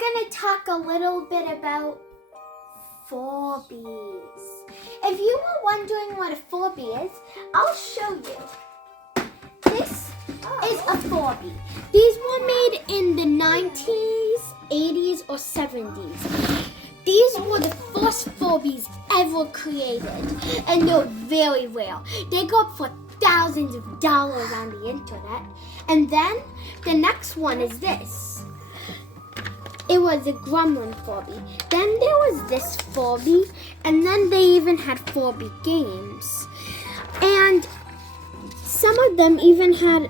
going to talk a little bit about Furbies. If you were wondering what a Furby is, I'll show you. This is a Furby. These were made in the 90s, 80s, or 70s. These were the first Furbies ever created, and they're very rare. They go up for thousands of dollars on the internet. And then the next one is this. It was a gremlin Furby. Then there was this Furby, and then they even had Furby games. And some of them even had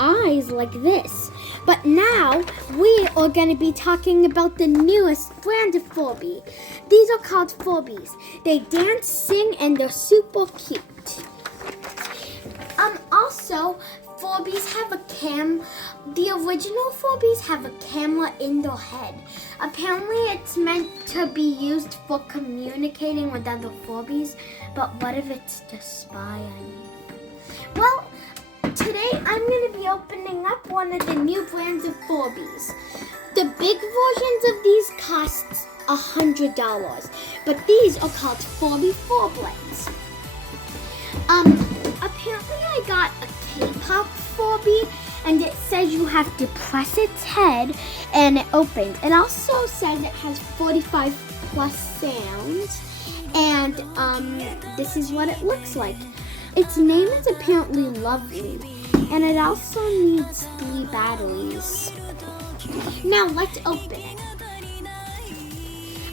eyes like this. But now we are going to be talking about the newest brand of Furby. These are called Furbies. They dance, sing, and they're super cute. Also, Furbies have the original Furbies have a camera in their head. Apparently it's meant to be used for communicating with other Furbies, but what if it's to spy on you? Well, today I'm going to be opening up one of the new brands of Furbies. The big versions of these cost $100, but these are called Furby furblets. Apparently I got a K-pop Furby, and it says you have to press its head and it opens. It also says it has 45 plus sounds, and this is what it looks like. Its name is apparently Lovely, and it also needs 3 batteries. Now let's open it.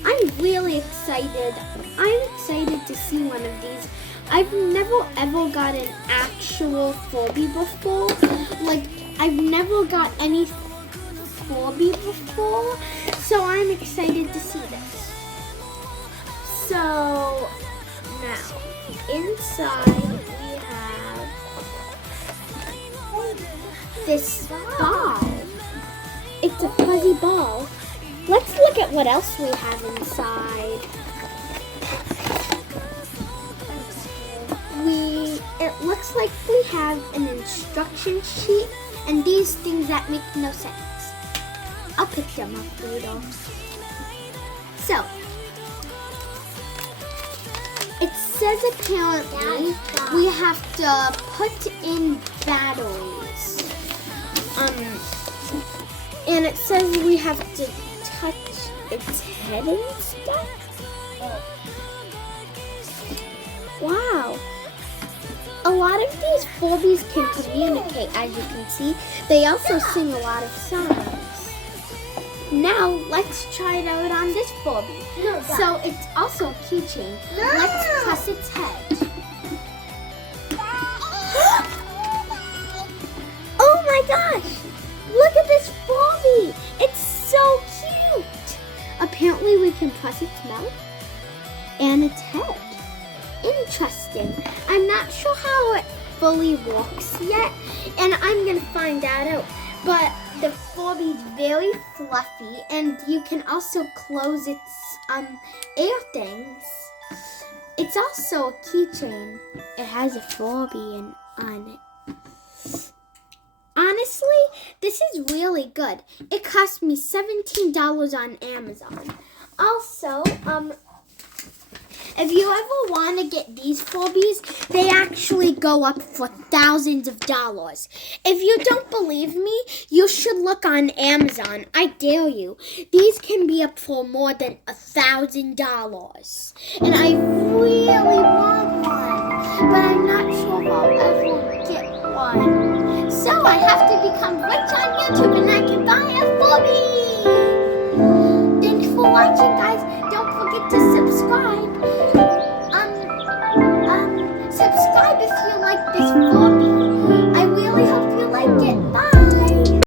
I'm really excited. I'm excited to see one of these. I've never ever got an actual Furby before. Like, I've never got any Furby before, so I'm excited to see this. So, now, inside we have this ball. It's a fuzzy ball. Let's look at what else we have inside. It looks like we have an instruction sheet and these things that make no sense. I'll pick them up later. So, it says apparently we have to put in batteries. And it says we have to touch its head and stuff. Wow. A lot of these Furbies can communicate, as you can see. They also sing a lot of songs. Now, let's try it out on this Furby. So, it's also a keychain. Let's press its head. Oh my gosh! Look at this Furby! It's so cute! Apparently, we can press its mouth and its head. Interesting. I'm not sure how it fully works yet, and I'm gonna find that out. But the Furby's very fluffy, and you can also close its air things. It's also a keychain. It has a Furby on it. Honestly, this is really good. It cost me $17 on Amazon. Also, if you ever want to get these Furbies, they actually go up for thousands of dollars. If you don't believe me, you should look on Amazon. I dare you. These can be up for more than $1,000. And I really want one, but I'm not sure if I'll ever get one. So I have to become rich on YouTube and I can buy